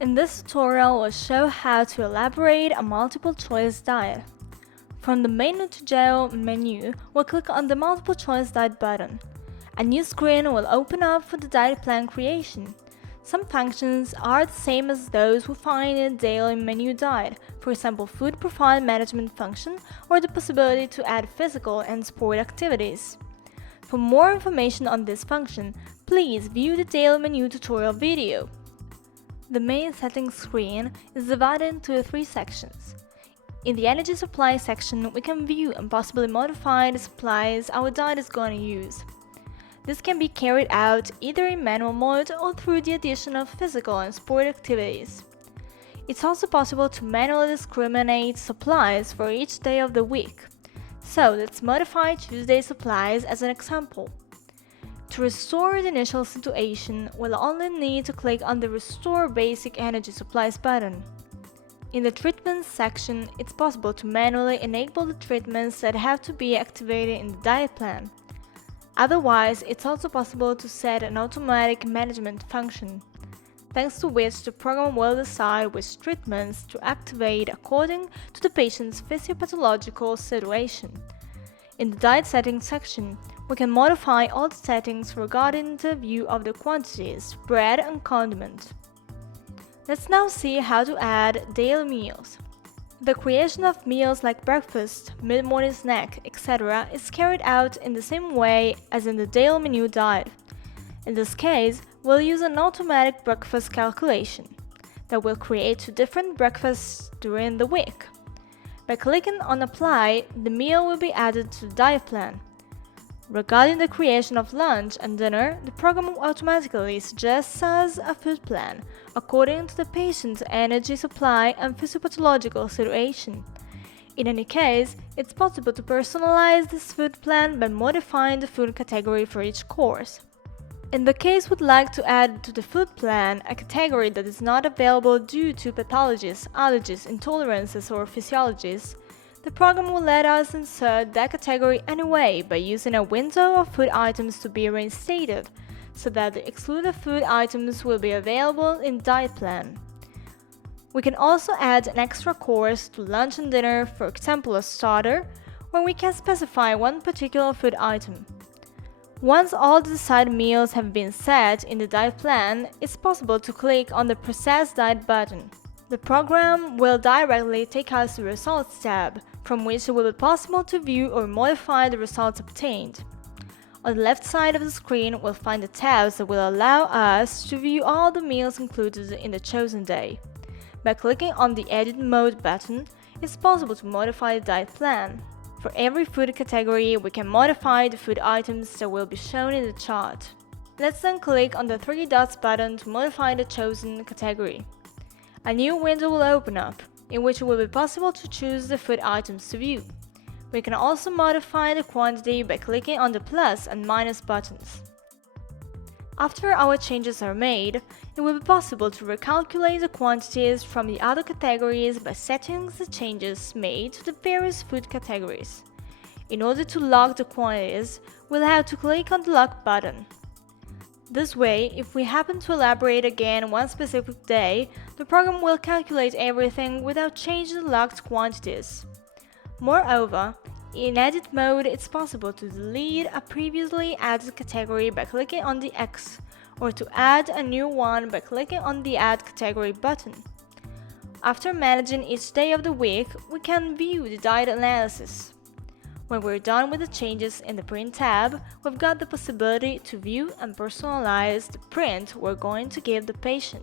In this tutorial, we'll show how to elaborate a multiple-choice diet. From the main Nutrigeo menu, we'll click on the multiple-choice diet button. A new screen will open up for the diet plan creation. Some functions are the same as those we find in a daily menu diet, for example, food profile management function or the possibility to add physical and sport activities. For more information on this function, please view the daily menu tutorial video. The main settings screen is divided into 3 sections. In the energy supply section, we can view and possibly modify the supplies our diet is going to use. This can be carried out either in manual mode or through the addition of physical and sport activities. It's also possible to manually discriminate supplies for each day of the week. So let's modify Tuesday supplies as an example. To restore the initial situation, we'll only need to click on the Restore Basic Energy Supplies button. In the Treatments section, it's possible to manually enable the treatments that have to be activated in the diet plan. Otherwise, it's also possible to set an automatic management function, thanks to which the program will decide which treatments to activate according to the patient's physiopathological situation. In the Diet Settings section, we can modify all the settings regarding the view of the quantities, bread and condiment. Let's now see how to add daily meals. The creation of meals like breakfast, mid-morning snack, etc. is carried out in the same way as in the daily menu diet. In this case, we'll use an automatic breakfast calculation that will create 2 different breakfasts during the week. By clicking on Apply, the meal will be added to the diet plan. Regarding the creation of lunch and dinner, the program automatically suggests us a food plan according to the patient's energy supply and physiopathological situation. In any case, it's possible to personalize this food plan by modifying the food category for each course. In the case we'd like to add to the food plan a category that is not available due to pathologies, allergies, intolerances, or physiologies, the program will let us insert that category anyway by using a window of food items to be reinstated, so that the excluded food items will be available in the diet plan. We can also add an extra course to lunch and dinner, for example a starter, where we can specify one particular food item. Once all the desired meals have been set in the diet plan, it's possible to click on the Process Diet button. The program will directly take us to the Results tab, from which it will be possible to view or modify the results obtained. On the left side of the screen, we'll find the tabs that will allow us to view all the meals included in the chosen day. By clicking on the Edit Mode button, it's possible to modify the diet plan. For every food category, we can modify the food items that will be shown in the chart. Let's then click on the 3 dots button to modify the chosen category. A new window will open up, in which it will be possible to choose the food items to view. We can also modify the quantity by clicking on the plus and minus buttons. After our changes are made, it will be possible to recalculate the quantities from the other categories by setting the changes made to the various food categories. In order to log the quantities, we'll have to click on the log button. This way, if we happen to elaborate again one specific day, the program will calculate everything without changing the logged quantities. Moreover, in Edit mode, it's possible to delete a previously added category by clicking on the X, or to add a new one by clicking on the Add Category button. After managing each day of the week, we can view the diet analysis. When we're done with the changes in the Print tab, we've got the possibility to view and personalize the print we're going to give the patient.